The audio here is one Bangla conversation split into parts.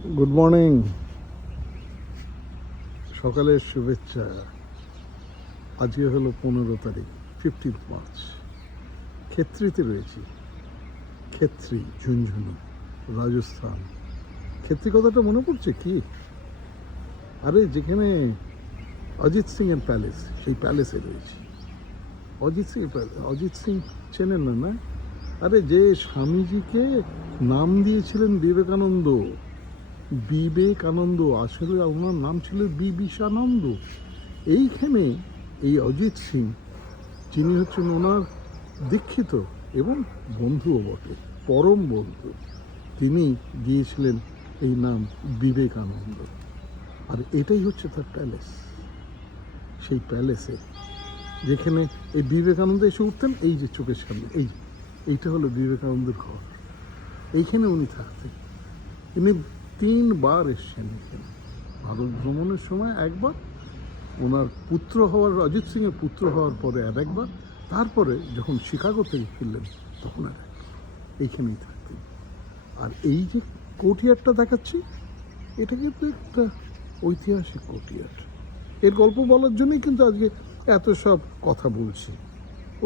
গুড মর্নিং, সকালের শুভেচ্ছা। আজকে হলো 15 তারিখ, 15 মার্চ। খেত্রিতে রয়েছি, খেত্রি, ঝুনঝুনু, রাজস্থান। খেত্রি কথাটা মনে পড়ছে কি? আরে যেখানে অজিত সিং এর প্যালেস, সেই প্যালেসে রয়েছি। অজিত সিং চেনেন না? না, আরে যে স্বামীজিকে নাম দিয়েছিলেন বিবেকানন্দ। বিবেকানন্দ, আসলে ওনার নাম ছিল বিবিসানন্দ। এইখানে এই অজিত সিং, যিনি হচ্ছেন ওনার দীক্ষিত এবং বন্ধুও বটে, পরম বন্ধু, তিনি দিয়েছিলেন এই নাম বিবেকানন্দ। আর এটাই হচ্ছে তার প্যালেস। সেই প্যালেসে যেখানে এই বিবেকানন্দ এসে উঠতেন, এই যে চোখের সামনে, এইটা হলো বিবেকানন্দের ঘর। এইখানে উনি থাকতেন। ইনি 3 বার এসছেন এখানে। ভারত ভ্রমণের সময় একবার, ওনার পুত্র হওয়ার, অজিত সিংয়ের পুত্র হওয়ার পরে আর একবার, তারপরে যখন শিকাগো থেকে ফিরলেন তখন আর একবার এইখানেই থাকতেন। আর এই যে কোর্টইয়ার্ডটা দেখাচ্ছি, এটা কিন্তু একটা ঐতিহাসিক কোর্টইয়ার্ড। এর গল্প বলার জন্যই কিন্তু আজকে এত সব কথা বলছি।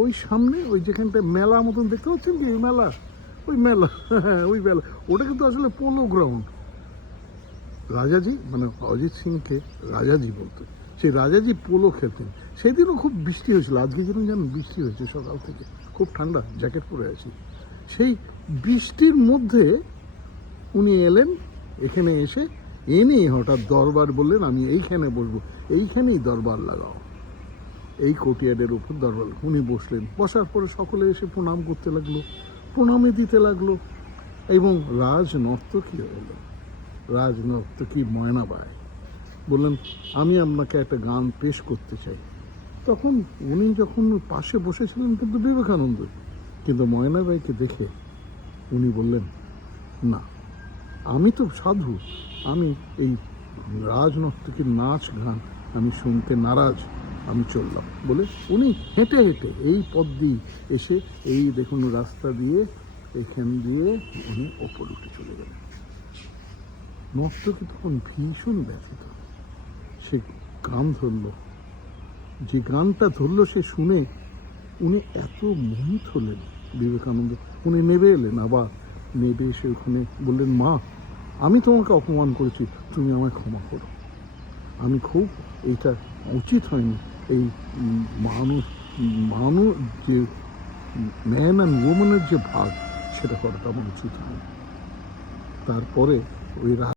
ওই সামনে ওই যেখানটায় মেলা মতন দেখতে পাচ্ছেন কি, মেলা, ওই মেলা, হ্যাঁ ওই মেলা, ওটা কিন্তু আসলে পোলো গ্রাউন্ড। রাজাজি, মানে অজিত সিংকে রাজাজি বলতো, সেই রাজাজি পোলো খেলতেন। সেদিনও খুব বৃষ্টি হয়েছিল, আজকে যেন বৃষ্টি হয়েছে সকাল থেকে, খুব ঠান্ডা, জ্যাকেট পরে আছি। সেই বৃষ্টির মধ্যে উনি এলেন এখানে, এসে এনে হঠাৎ দরবার বললেন, আমি এইখানে বসবো, এইখানেই দরবার লাগাও। এই কোর্টইয়ার্ডের উপর দরবার, উনি বসলেন। বসার পরে সকলে এসে প্রণাম করতে লাগলো, প্রণামে দিতে লাগলো। এবং রাজনর্তকী এলো, রাজনর্তকী ময়নাবাই বললেন, আমি আপনাকে একটা গান পেশ করতে চাই। তখন উনি যখন পাশে বসেছিলেন কিন্তু বিবেকানন্দ, কিন্তু ময়নাবাইকে দেখে উনি বললেন, না, আমি তো সাধু, আমি এই রাজনর্তকীর নাচ গান আমি শুনতে নারাজ, আমি চললাম। বলে উনি হেঁটে হেঁটে এই পথ দিয়ে এসে, এই দেখুন রাস্তা দিয়ে, এখান দিয়ে উনি ওপর উঠে চলে গেলেন। নর্তকী তখন ভীষণ ব্যথিত। সে গান ধরল, যে গানটা ধরল সে শুনে উনি এত মোহিত হলেন বিবেকানন্দ, উনি নেমে এলেন। আবার নেমে এসে ওখানে বললেন, মা, আমি তোমাকে অপমান করেছি, তুমি আমায় ক্ষমা করো। আমি খুব, এইটা উচিত হয়নি, এই মানুষ যে ম্যান অ্যান্ড ওম্যানের যে ভাগ, সেটা করাটা আমার উচিত হয়নি। তারপরে ওই